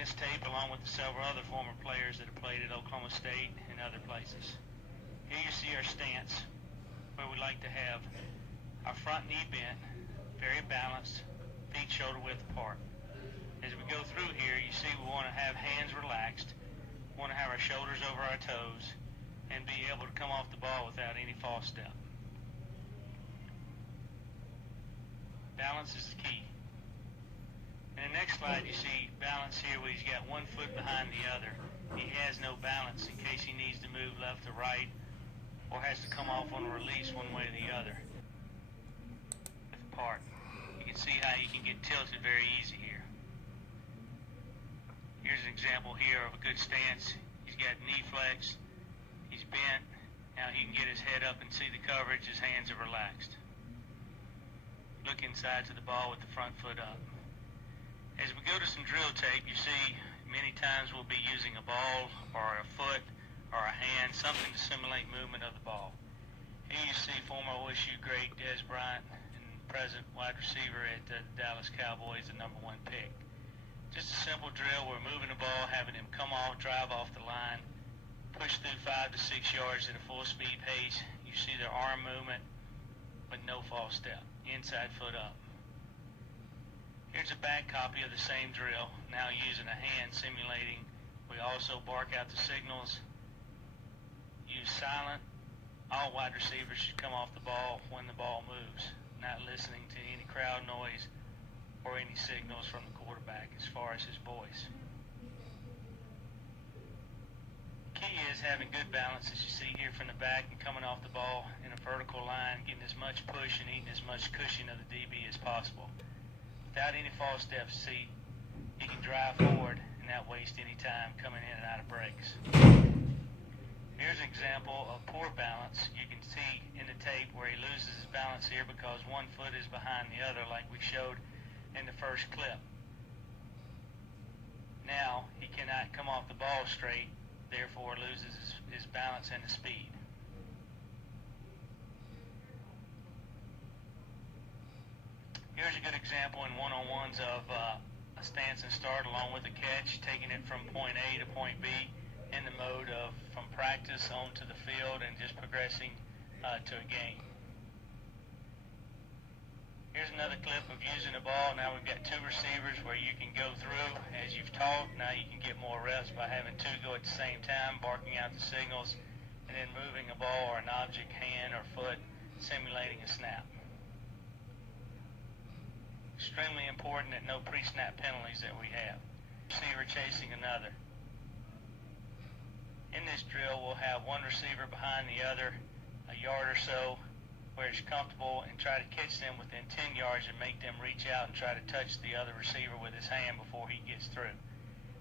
this tape along with several other former players that have played at Oklahoma State and other places. Here you see our stance, where we like to have our front knee bent, very balanced, feet shoulder width apart. As we go through here, you see we want to have hands relaxed, we want to have our shoulders over our toes, and be able to come off the ball without any false step. Balance is the key. In the next slide, you see balance here where he's got one foot behind the other. He has no balance in case he needs to move left to right or has to come off on a release one way or the other. Apart. You can see how you can get tilted very easy here. Here's an example here of a good stance. He's got knee flex. He's bent. Now he can get his head up and see the coverage. His hands are relaxed. Look inside to the ball with the front foot up. As we go to some drill tape, you see many times we'll be using a ball or a foot or a hand, something to simulate movement of the ball. Here you see former OSU great Dez Bryant and present wide receiver at the Dallas Cowboys, the #1 pick. Just a simple drill. We're moving the ball, having him come off, drive off the line, push through 5 to 6 yards at a full speed pace. You see their arm movement, but no false step. Inside foot up. Here's a back copy of the same drill, now using a hand simulating. We also bark out the signals. Use silent. All wide receivers should come off the ball when the ball moves, not listening to any crowd noise or any signals from the quarterback as far as his voice. Key is having good balance, as you see here from the back and coming off the ball in a vertical line, getting as much push and eating as much cushion of the DB as possible. Without any false steps, see, he can drive forward and not waste any time coming in and out of breaks. Here's an example of poor balance. You can see in the tape where he loses his balance here because one foot is behind the other like we showed in the first clip. Now he cannot come off the ball straight, therefore loses his balance and the speed. Here's a good example in one-on-ones of a stance and start along with a catch, taking it from point A to point B in the mode of from practice onto the field and just progressing to a game. Here's another clip of using the ball. Now we've got 2 receivers where you can go through as you've taught. Now you can get more reps by having 2 go at the same time, barking out the signals, and then moving a ball or an object, hand or foot, simulating a snap. Extremely important that no pre-snap penalties that we have. Receiver chasing another. In this drill, we'll have one receiver behind the other a yard or so where it's comfortable and try to catch them within 10 yards and make them reach out and try to touch the other receiver with his hand before he gets through.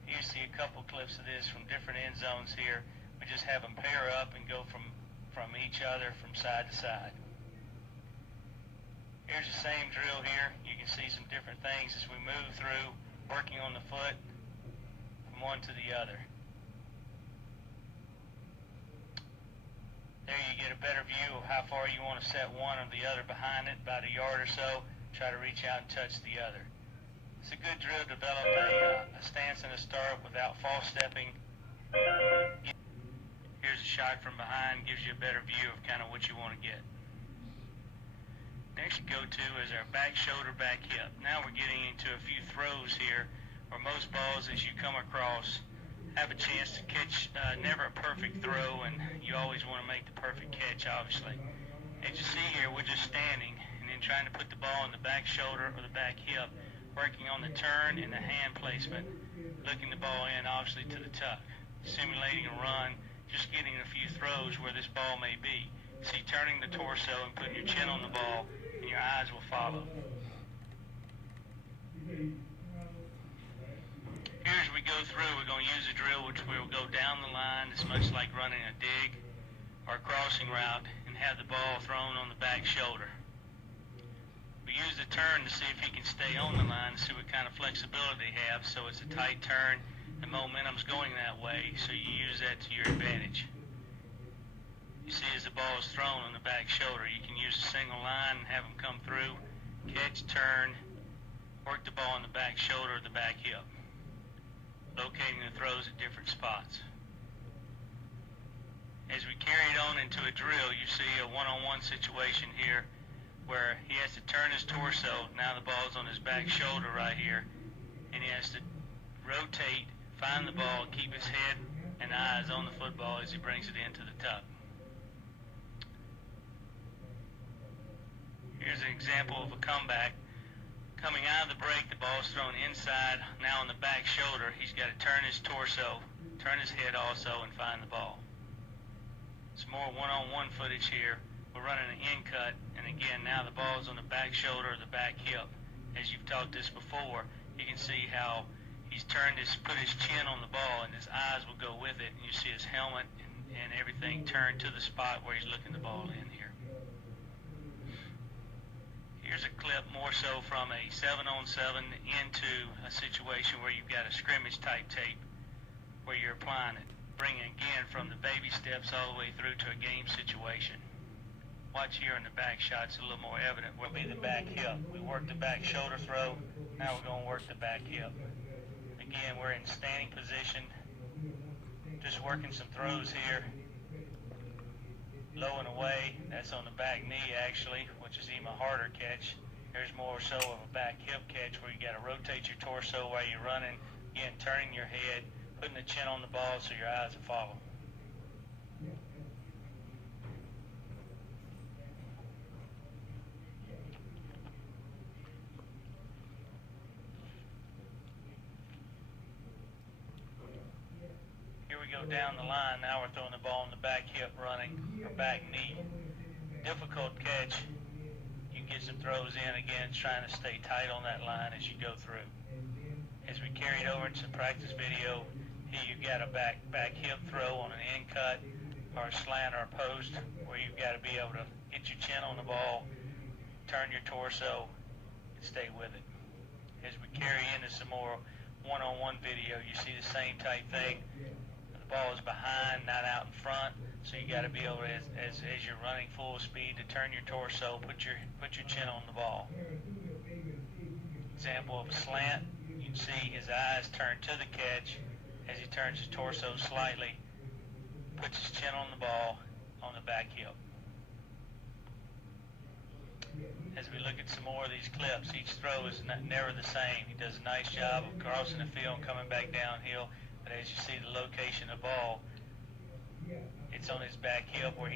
You see a couple clips of this from different end zones here. We just have them pair up and go from each other from side to side. Here's the same drill here. You can see some different things as we move through, working on the foot from one to the other. There you get a better view of how far you want to set one or the other behind it, about a yard or so. Try to reach out and touch the other. It's a good drill to develop a stance and a start without false stepping. Here's a shot from behind, gives you a better view of kind of what you want to get. Next go to is our back shoulder, back hip. Now we're getting into a few throws here, where most balls as you come across have a chance to catch, never a perfect throw, and you always want to make the perfect catch, obviously. As you see here, we're just standing and then trying to put the ball in the back shoulder or the back hip, working on the turn and the hand placement, looking the ball in obviously to the tuck, simulating a run, just getting a few throws where this ball may be. See, turning the torso and putting your chin on the ball, and your eyes will follow. Here as we go through, we're going to use a drill which we'll go down the line. It's much like running a dig or a crossing route and have the ball thrown on the back shoulder. We use the turn to see if he can stay on the line, to see what kind of flexibility they have. So it's a tight turn, the momentum's going that way, so you use that to your advantage. You see as the ball is thrown on the back shoulder, you can use a single line and have them come through, catch, turn, work the ball on the back shoulder or the back hip. locating the throws at different spots. As we carry it on into a drill, you see a one-on-one situation here where he has to turn his torso. Now the ball's on his back shoulder right here, and he has to rotate, find the ball, keep his head and eyes on the football as he brings it into the tuck. Here's an example of a comeback. Coming out of the break, the ball's thrown inside, now on the back shoulder. He's got to turn his torso, turn his head also, and find the ball. It's more one-on-one footage here. We're running an in cut, and again, now the ball's on the back shoulder or the back hip. As you've taught this before, you can see how he's put his chin on the ball, and his eyes will go with it, and you see his helmet and everything turned to the spot where he's looking the ball in here. Here's a clip more so from a 7-on-7 into a situation where you've got a scrimmage type tape where you're applying it. Bringing again from the baby steps all the way through to a game situation. Watch here in the back shots, a little more evident. Will be the back hip. We work the back shoulder throw. Now we're going to work the back hip. Again, we're in standing position. Just working some throws here. Low and away. That's on the back knee actually, which is even a harder catch. Here's more so of a back hip catch where you got to rotate your torso while you're running. Again, turning your head, putting the chin on the ball so your eyes will follow. Here we go down the line. Now we're throwing the ball on the back hip running, or back knee. Difficult catch. You can get some throws in. Again, trying to stay tight on that line as you go through. As we carry it over into some practice video, here you've got a back hip throw on an in cut or a slant or a post where you've got to be able to get your chin on the ball, turn your torso, and stay with it. As we carry into some more one-on-one video, you see the same type thing. The ball is behind, not out in front, so you got to be able to, as you're running full speed, to turn your torso, put your chin on the ball. Example of a slant. You can see his eyes turn to the catch. As he turns his torso slightly, puts his chin on the ball on the back hip. As we look at some more of these clips, each throw is never the same. He does a nice job of crossing the field and coming back downhill, but as you see the location of the ball, it's on his back hip where he